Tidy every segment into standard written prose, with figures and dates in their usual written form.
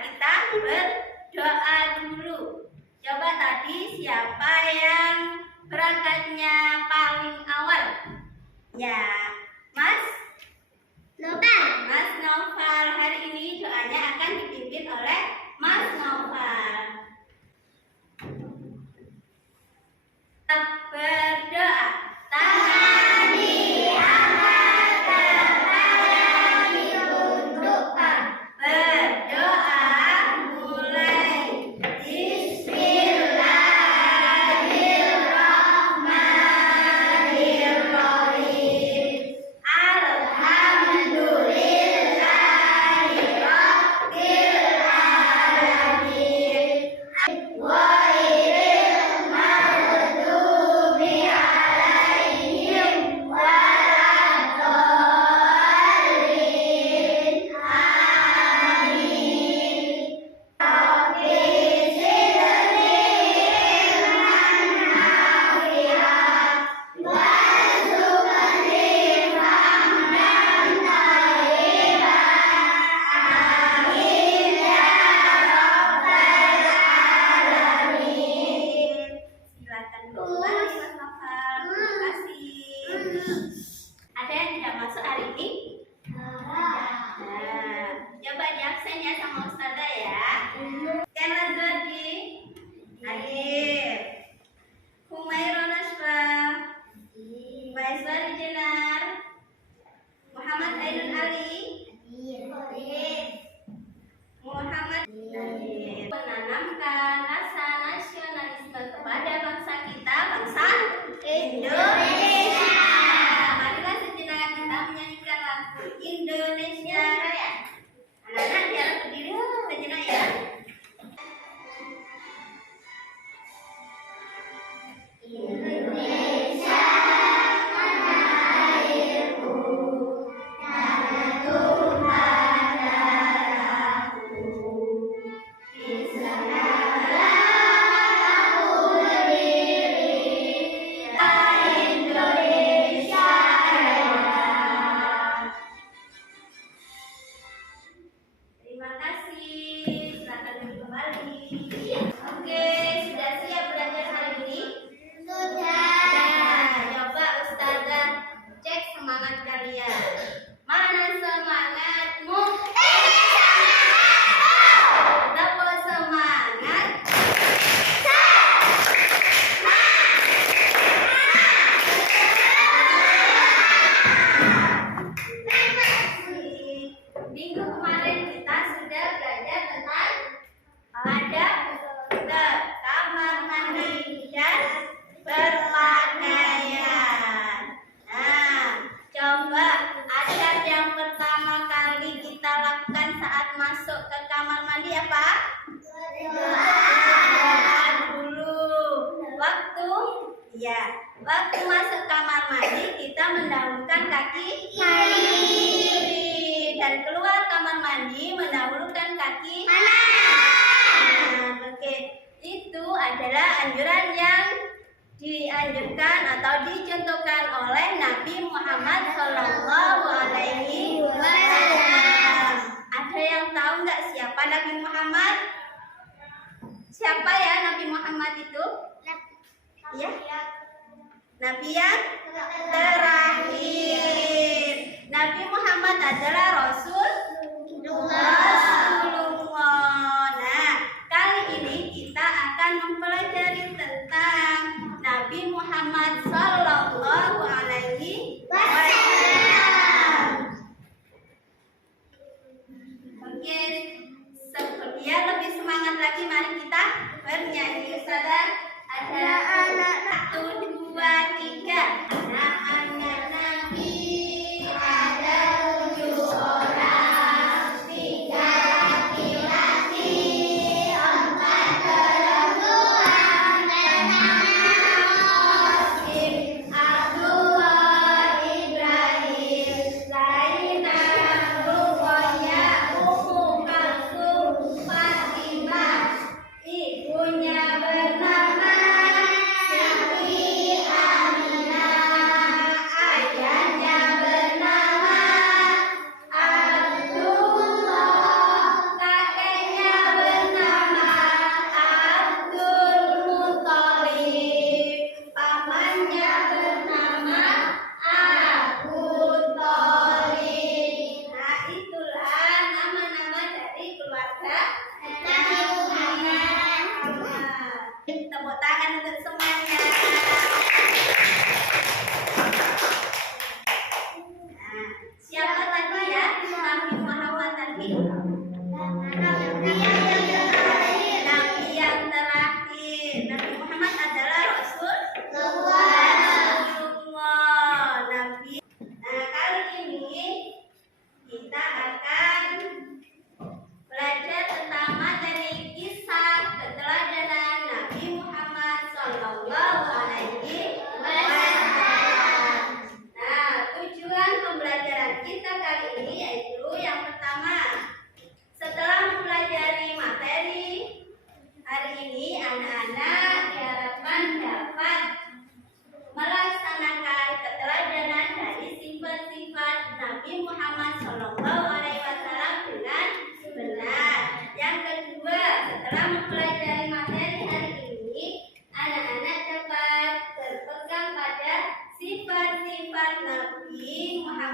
kita berdoa dulu. Coba tadi siapa yang berangkatnya paling awal? Ya, Mas Noval. Mas Noval, hari ini doanya akan dipimpin oleh Mas Noval. Berdoa. Tangan diangkat, kepala ditundukkan. Berdoa mulai. Bismillahirrahmanirrahim. Alhamdulillahirabbil alamin. Ada yang tidak masuk hari ini? Nah, coba di absen ya sama Ustazah ya. Kena Zordi, Alif, Humairah Nasra, Faisal Jenar, Muhammad Ainun Ali, Muhammad menanamkan rasa nasionalisme kepada bangsa kita, bangsa Indonesia. Marilah sejenak kita menyanyikan lagu Indonesia Raya. Anak-anak jangan berdiri sejenak ya. Indonesia tanah airku, tanah tumpah darahku. Di sanalah aku berdiri, Indonesia Raya. Terima kasih, silakan duduk kembali. Oke, sudah siap belajar hari ini? Nah, coba Ustazah cek semangat kalian. Mana semangatmu? Tepuk semangat. Minggu kemarin kita sudah belajar tentang adab ke kamar mandi dan berpakaian. Nah, coba adab yang pertama kali kita lakukan saat masuk ke kamar mandi apa? Berdoa dulu. Waktu masuk kamar mandi kita mendahulukan kaki kiri dan keluar kamar mandi mendahulukan kaki kanan. Oke, itu adalah anjuran yang dianjurkan atau dicontohkan oleh Nabi Muhammad SAW. Ada yang tahu nggak siapa Nabi Muhammad? Siapa ya Nabi Muhammad itu? Ya, Nabi yang terakhir. Nabi Muhammad adalah Rasulullah. Nah, kali ini kita akan mempelajari tentang Nabi Muhammad Sallallahu Alaihi Wasallam. Oke, biar lebih semangat lagi, mari kita bernyanyi. Ustazah, ada anak 1, 2, 3. Anak-anak Nabi ada 7 orang, 3 laki-laki, 4 perempuan. Namanya Qasim, Abdullah, Ibrahim, Zainab, Ruqayyah, Ummu Kalsum, Fatimah. Ibunya bernama Siti Aminah.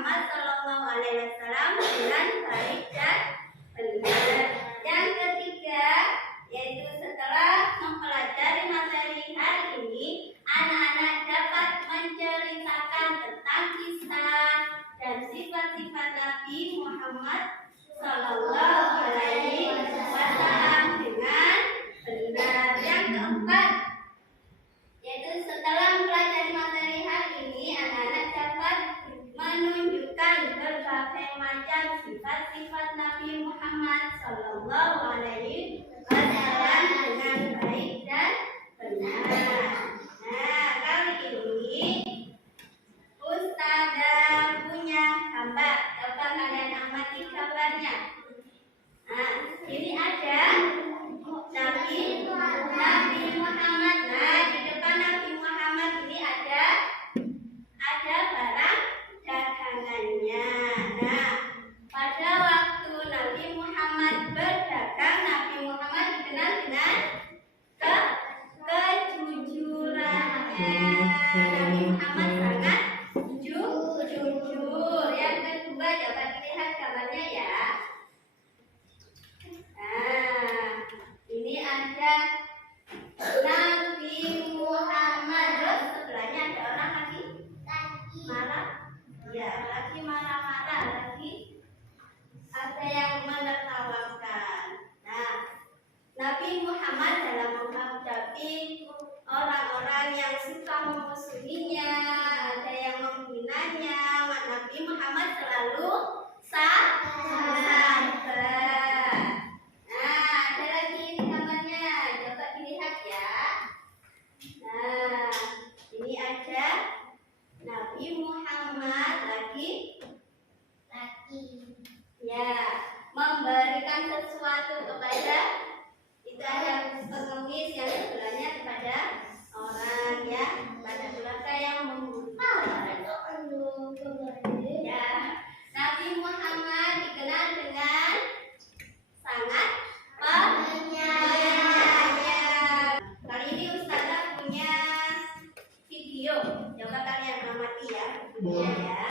Muhammad SAW dengan baik dan benar. Yang ketiga, yaitu setelah mempelajari materi hari ini, anak-anak dapat menceritakan tentang kisah dan sifat-sifat Nabi Muhammad Sallallahu Alaihi Wasallam dengan benar. Yang keempat, yaitu setelah mempelajari materi hari ini, anak-anak dapat menunjukkan berbagai macam sifat-sifat Nabi Muhammad Sallallahu Alaihi Wasallam dengan baik dan benar. Nah, kali ini Ustazah punya gambar. Coba kalian amati gambarnya. Nah, ini ada Nabi Muhammad. Nah, di depan Nabi Muhammad ini ada barang dagangannya. Nah, pada waktu Nabi Muhammad berdagang, Nabi Muhammad dikenal dengan kejujurannya. Nabi Muhammad sangat jujur. Yang kedua, coba dilihat gambarnya ya. Nah, ini ada Nabi Muhammad. Terus sebelahnya ada orang lagi marah. Ya, lagi marah-marah. Lagi ada yang menertawakan. Nah, Nabi Muhammad dalam menghadapi orang-orang yang suka memusuhinya, ada yang menghinanya, Nabi Muhammad selalu sabar. Nah, ada lagi ini gambarnya. Coba dilihat ya. Nah, ini ada Nabi Muhammad lagi ya memberikan sesuatu kepada, itu ada pengemis yang sebelahnya kepada orang ya, pada keluarga yang membutuhkan. Ya, Nabi Muhammad dikenal dengan sangat penyayang. Kali ini Ustazah punya video. Coba kalian amati ya videonya ya.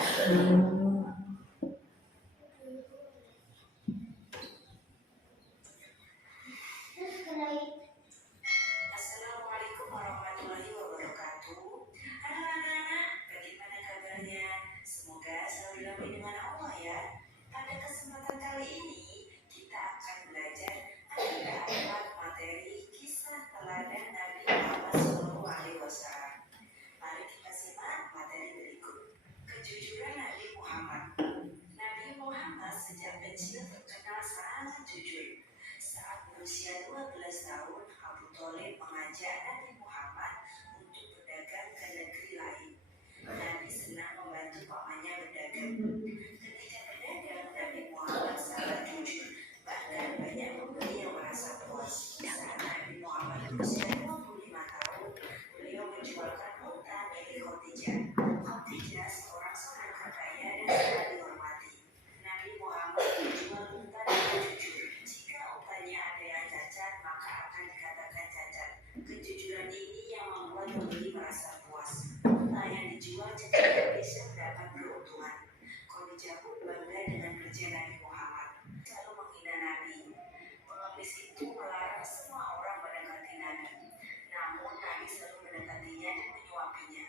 Assalamualaikum warahmatullahi wabarakatuh. Halo anak-anak, bagaimana kabarnya? Semoga selalu didampingi dengan Allah ya. Pada kesempatan kali ini kita akan belajar ada 4 materi kisah teladan Nabi Muhammad SAW. Mari kita simak materi berikut. Kejujuran Nabi Muhammad. Nabi Muhammad sejak kecil terkenal sangat jujur. Saat berusia 12 tahun, Abu Thalib mengajak Nabi Muhammad untuk berdagang ke negeri lain. Nabi senang membantu pamannya berdagang. Ketika berdagang, Nabi Muhammad sangat jujur. Bahkan banyak pembeli yang merasa puas. Saat Nabi Muhammad berusia 25 tahun, beliau menjualkan unta milik Khadijah. Khadijah seorang wanita kaya dan sangat dihormati. Nabi Muhammad menjual unta dengan jujur. Jika untanya ada yang cacat, maka akan dikatakan cacat. Kejujuran ini yang membuat pembeli merasa puas. Unta yang dijual cenderung bisa mendapat keuntungan. Khadijah pun bangga dengan kerja Nabi Muhammad. Selalu menghina Nabi. Pengemis itu melarang semua orang mendekati Nabi. Namun Nabi selalu mendekatinya dan menyuapinya.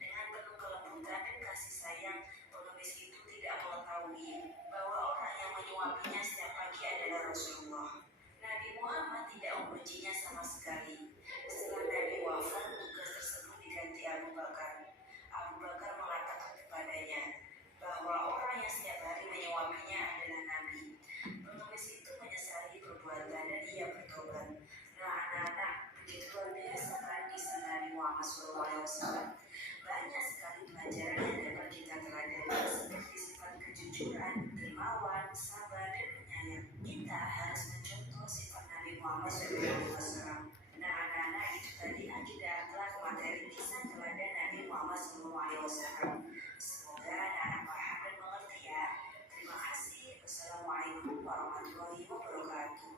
Dengan penuh kelembutan dan kasih sayang, pengemis itu tidak mengetahui bahwa orang yang menyuapinya setiap pagi adalah Rasulullah. Nabi Muhammad tidak membencinya sama sekali. Setelah Nabi wafat, tugas tersebut diganti Abu Bakar. Abu Bakar mengatakan kepadanya bahwa orang yang setiap hari menyuapinya adalah Nabi. Pengemis itu menyesali perbuatan dan ia bertobat. Nah anak-anak, begitu luar biasa kan kisah Nabi Muhammad SAW. Banyak sekali pelajaran yang dapat kita teladani, seperti sifat kejujuran, dermawan, sabar, dan penyayang. Kita harus mencontoh sifat Nabi Muhammad SAW. Nah anak-anak, itu tadi kita telah materi kisah teladan Nabi Muhammad SAW. Semoga anak-anak paham dan mengerti ya. Terima kasih. Wassalamualaikum warahmatullahi wabarakatuh.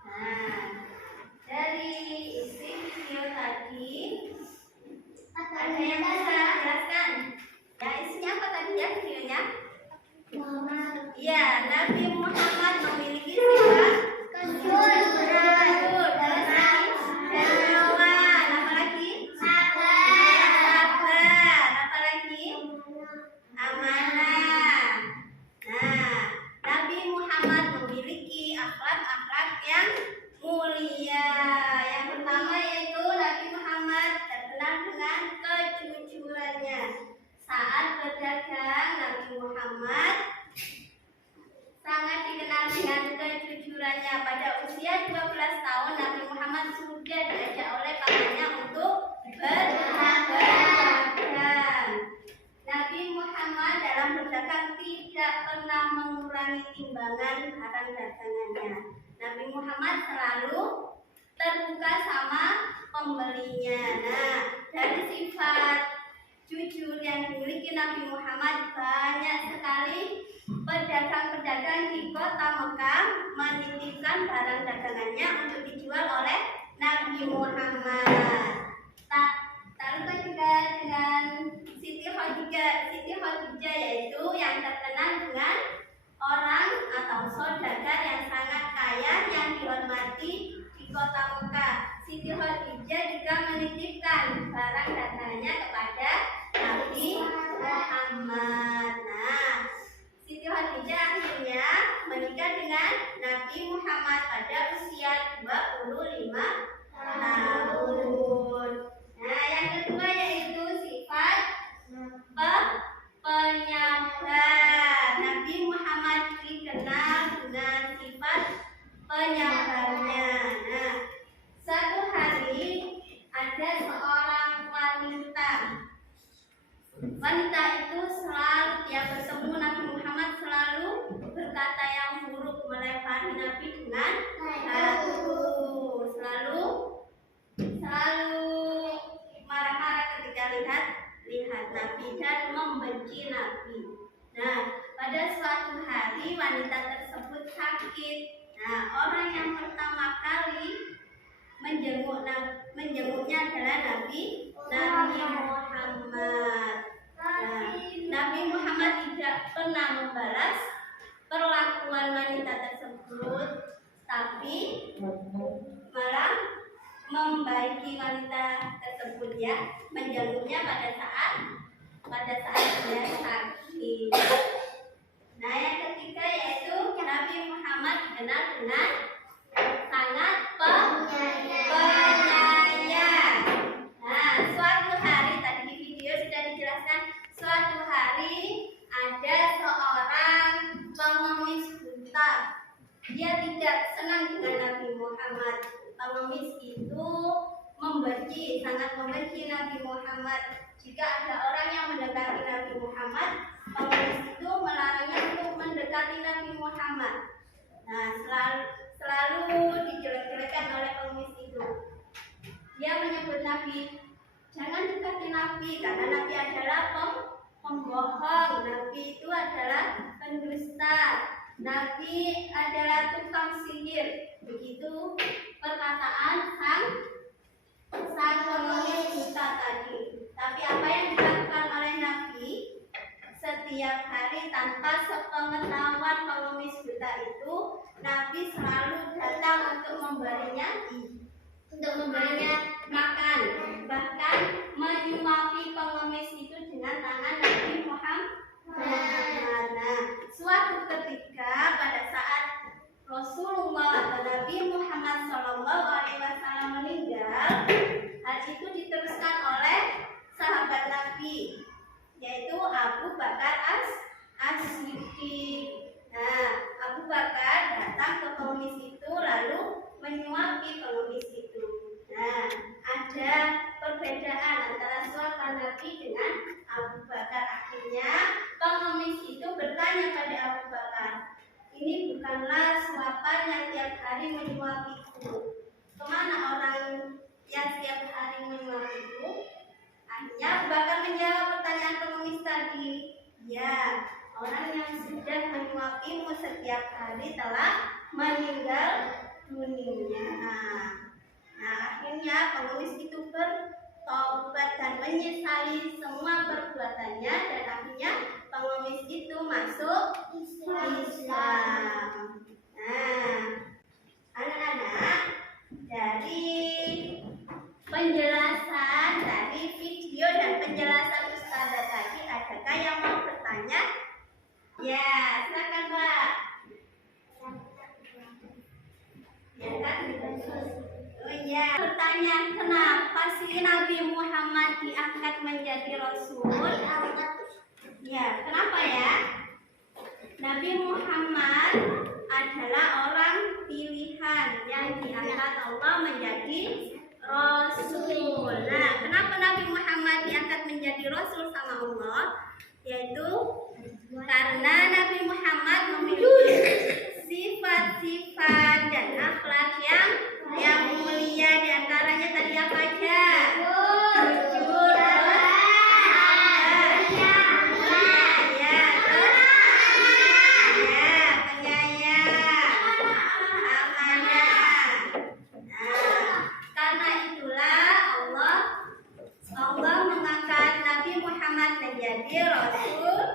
Nah, dari isi video tadi ada yang bisa jelaskan? Ya, Ya, Nabi Muhammad memiliki sifat jujur, dermawan, apalagi sabar, apalagi amanah. Nah, Nabi Muhammad memiliki akhlak-akhlak yang mulia. Yang pertama yaitu Nabi Muhammad terkenal dengan kejujurannya. Saat berdagang, Nabi Muhammad sangat dikenal dengan kejujurannya. Pada usia 12 tahun, Nabi Muhammad sudah diajak oleh pamannya untuk berdagang. Nabi Muhammad dalam berdagang tidak pernah mengurangi timbangan barang dagangannya. Nabi Muhammad selalu terbuka sama pembelinya. Nah, dari sifat jujur yang dimiliki Nabi Muhammad, banyak sekali pedagang-pedagang di kota Mekah menitipkan barang dagangannya untuk dijual oleh Nabi Muhammad. Tak lupa juga dengan Siti Khadijah yaitu yang terkenal dengan orang atau saudagar yang sangat kaya yang dihormati di kota Mekah. Siti Khadijah juga menitipkan barang dagangannya kepada Nabi Muhammad. Nah, Siti Khadijah akhirnya menikah dengan Nabi Muhammad pada usia 25 tahun. Nah, yang kedua yaitu sifat penyabar. Nabi Muhammad dikenal dengan sifat penyabarnya. Nah, satu hari ada seorang wanita. Wanita itu selalu dia bertemu Nabi Muhammad selalu berkata yang buruk, melempari Nabi dengan batu, selalu marah-marah ketika lihat Nabi dan membenci Nabi. Nah, pada suatu hari wanita tersebut sakit. Nah, orang yang pertama kali menjenguknya adalah Nabi Muhammad. Nah, Nabi Muhammad tidak pernah membalas perlakuan wanita tersebut, tapi malah membaiki wanita tersebut, ya, menjenguknya pada saat dia sakit. Nah, yang ketiga yaitu Nabi Muhammad dikenal dengan sangat penyayang. Nah, suatu hari tadi di video sudah dijelaskan, suatu hari ada seorang pengemis buta. Dia tidak senang dengan Nabi Muhammad. Pengemis itu sangat membenci Nabi Muhammad. Jika ada orang yang mendekati Nabi Muhammad, pengemis itu melarangnya untuk mendekati Nabi Muhammad. Nah, selalu dijelek-jelekan oleh pengemis itu. Dia menyebut Nabi, jangan dekati Nabi karena Nabi adalah pembohong. Nabi itu adalah pendusta. Nabi adalah tukang sihir. Begitu perkataan sang pengemis buta tadi. Tapi apa yang dilakukan oleh Nabi setiap hari tanpa sepengetahuan pengemis buta itu, Nabi selalu datang untuk memberinya makan, bahkan menyuapi pengemis itu dengan tangan Nabi Muhammad. Nah, suatu ketika pada saat Rasulullah atau Nabi Muhammad SAW meninggal, hal itu diteruskan oleh sahabat Nabi, yaitu Abu Bakar As-Siddiq. Nah, Abu Bakar datang ke pengemis itu lalu menyuapi pengemis itu. Nah, ada perbedaan antara suapan Nabi dengan Abu Bakar. Akhirnya pengemis itu bertanya pada Abu Bakar, ini bukanlah suapan yang tiap hari menyuapiku. Kemana orang yang tiap hari menyuapiku? Akhirnya Abu Bakar menjawab pertanyaan pengemis tadi. Ya, orang yang sudah menyuapimu setiap hari telah meninggal dunia. Nah, akhirnya pengemis itu taubat dan menyesali semua perbuatannya, dan akhirnya pengemis itu masuk Islam. Nah, anak-anak, dari penjelasan dari video dan penjelasan Ustazah tadi, adakah yang mau bertanya? Ya, silakan Mbak. Ya kan? Oh iya, bertanya kenapa sih Nabi Muhammad diangkat menjadi Rasul? Ya, kenapa ya? Nabi Muhammad adalah orang pilihan yang diangkat Allah menjadi Rasul. Nah, kenapa Nabi Muhammad diangkat menjadi Rasul sama Allah? Yaitu karena Nabi Muhammad memiliki sifat-sifat dan akhlak yang mulia, diantaranya tadi apa aja? Jujur, penyayang, amanah. Karena itulah Allah mengangkat Nabi Muhammad menjadi Rasulullah.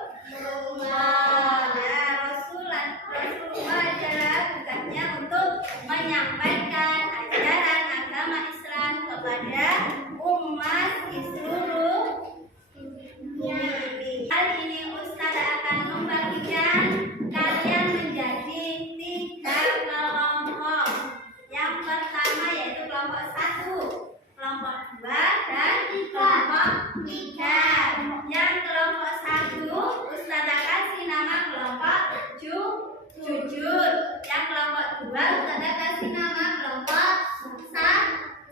Rasulullah adalah tugasnya untuk menyampaikan ajaran agama Islam kepada umat di seluruh dunia. Kali ini Ustazah akan membagikan kalian menjadi 3 kelompok. Yang pertama yaitu kelompok 1, kelompok 2, dan kelompok 3. Yang kelompok 1 Ustazah kasih nama kelompok jujur. Yang kelompok 2 Ustazah kasih nama kelompok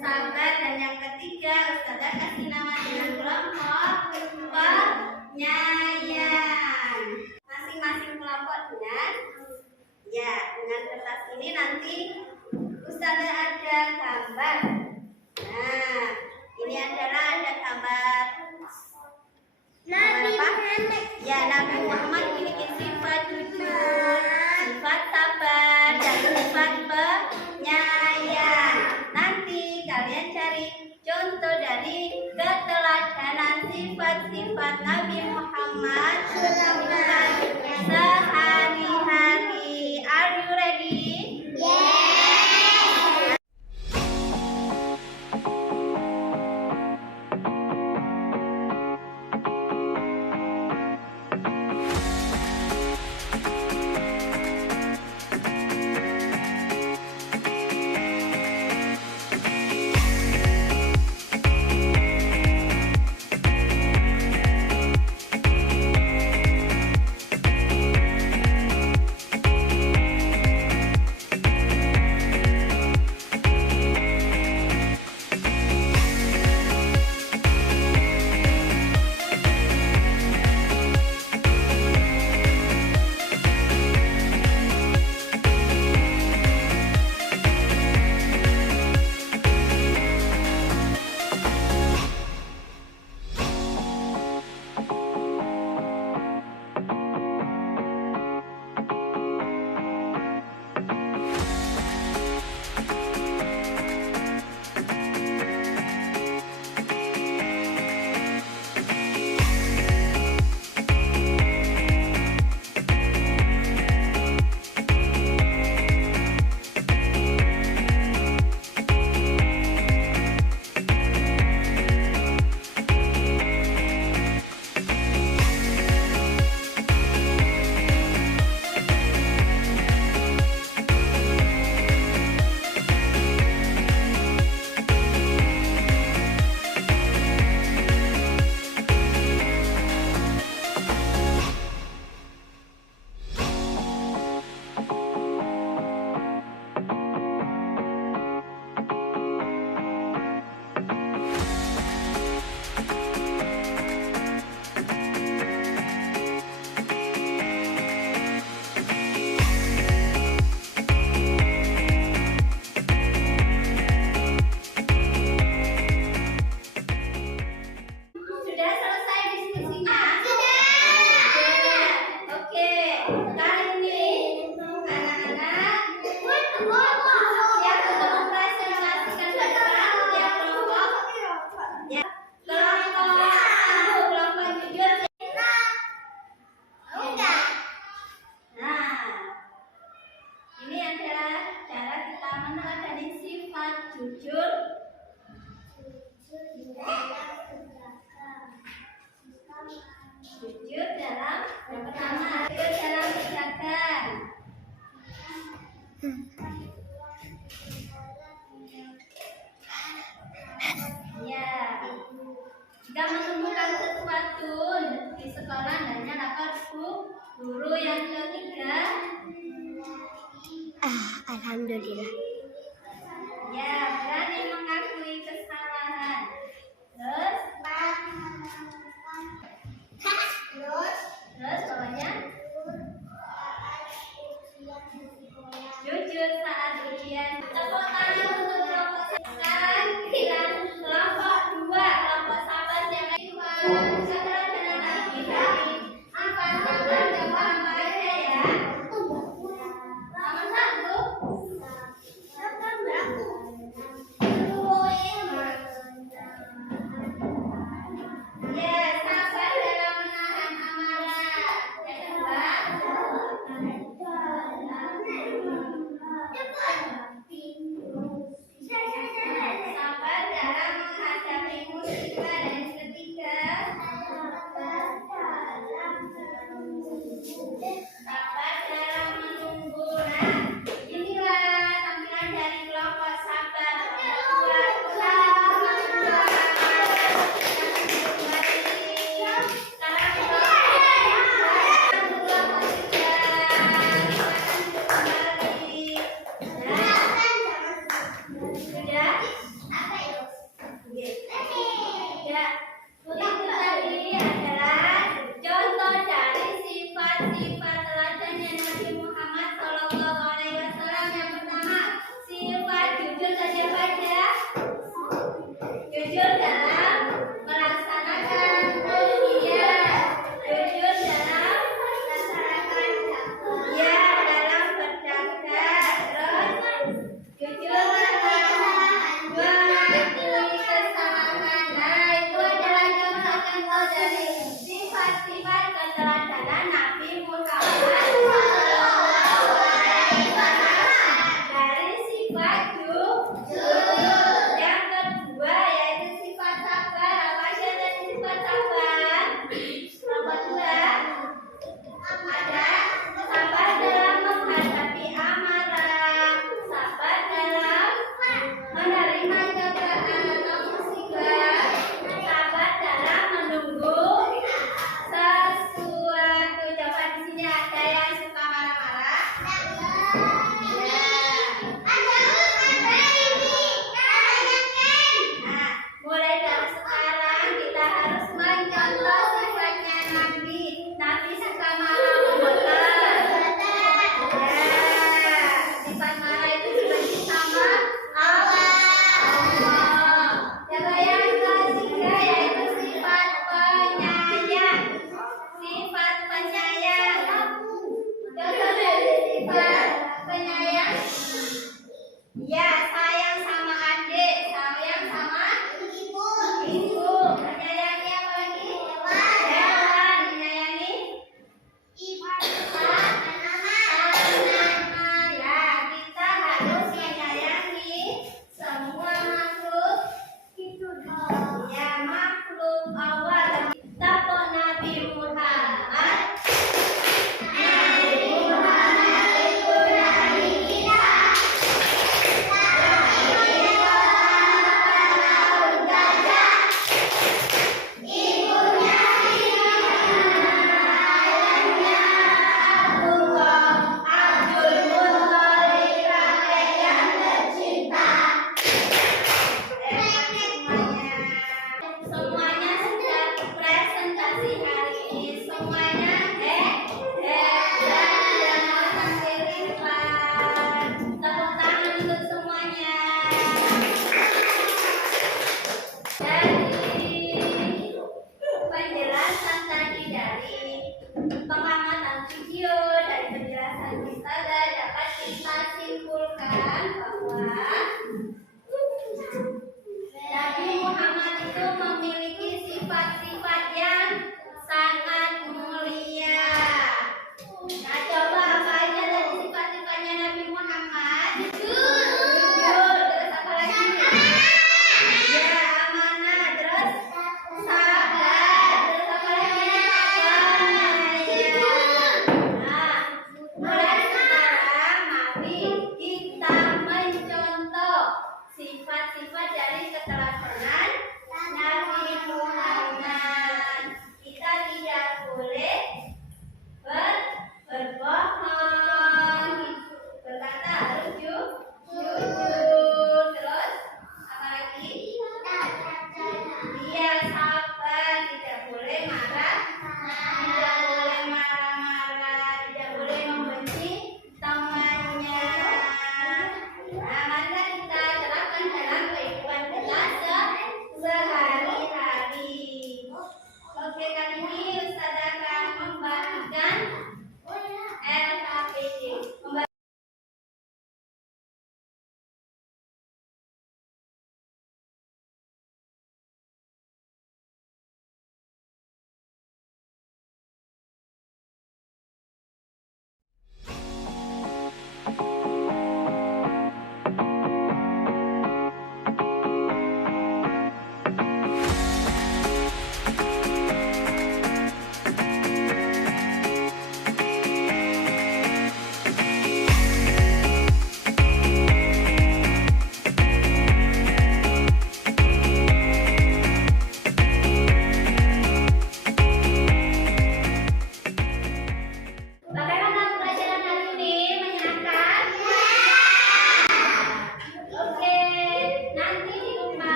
sabar, dan yang ketiga Ustazah kasih nama dengan kelompok penyayang. Masing-masing kelompok dengan kertas ini nanti Ustazah ada gambar. Nah, ini adalah ada gambar Nabi Muhammad. Ya, Nabi Muhammad memiliki sifat jujur, sifat sabar, dan sifat penyayang. Nanti kalian cari contoh dari keteladanan sifat-sifat Nabi Muhammad sehari-hari. Are you ready? Ya, jika menemukan sesuatu di sekolah hendaknya lapor guru. Yang ketiga, Alhamdulillah. ya berani mengakui kesalahan. Terus pokoknya jujur saat ujian. Tepuk tangan untuk kelompok satu. Sekarang giliran kelompok 2, kelompok sahabat yang lain. Keterangan lagi dari empat sahabat jawab aja ya. Nomor 1. Ya, sabar dalam menahan amarah. Yang kedua, sabar dalam menghadapi musibah. Dan yang ketiga, sabar dalam menunggu. Nah, inilah tampilan dari kelompok sabar. Itu tadi adalah contoh dari sifat-sifat teladannya Nabi Muhammad SAW. Yang pertama, sifat jujur saja pada jujur dalam melaksanakan ujian, jujur dalam dalam berdaftar, terus jujur dalam mengakui kesalahan. Nah, itu adalah contoh-contoh dari sifat-sifat keteladanan Nabi Muhammad dari sifat jujur. Yang kedua yaitu sifat sabar. Apa aja dari sifat sabar? Nomor 2 ada sabar dalam menghadapi amarah, sabar dalam menerima cobaan atau musibah, sabar dalam menunggu sesuatu. Coba di sini ada yang suka marah-marah.